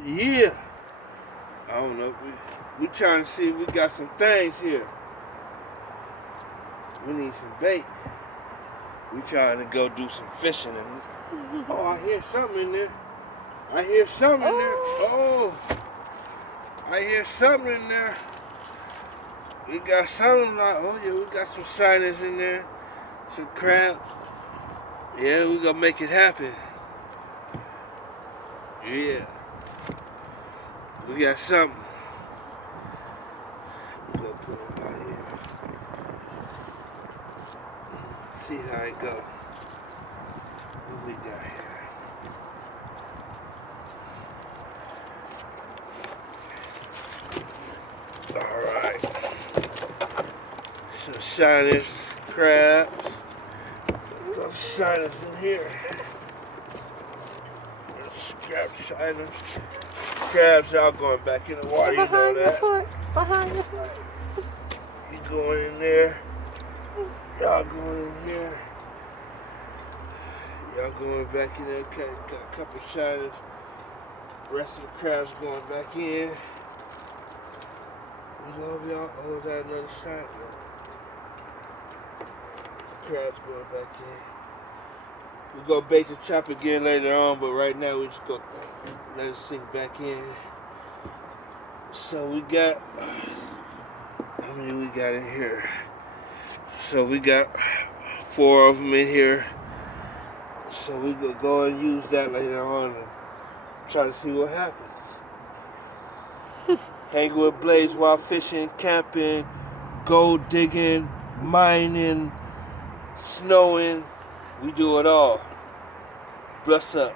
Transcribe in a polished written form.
Yeah, I don't know. We trying to see if we got some things here. We need some bait. We trying to go do some fishing. Oh, I hear something in there. I hear something in there. Oh, I hear something in there. We got something like, oh yeah, we got some shiners in there. Some crab. Yeah, we gonna make it happen. Yeah. We got something. We gonna put it out here. See how it go. What we got here? Alright. Some shiners, crabs. Some shiners in here. Crab shiners. Crabs, y'all going back in the water, you know that. Behind your foot. You going in there. Y'all going in here. Y'all going back in there. Got a couple of shiners. The rest of the crabs going back in. We love y'all. Oh, that another shiner. Crabs going back in. We're going to bait the trap again later on, but right now we just going to let it sink back in. So we got, how many we got in here? So we got 4 of them in here. So we gonna go and use that later on and try to see what happens. Hang with Blaze while fishing, camping, gold digging, mining, snowing. We do it all. Bless up.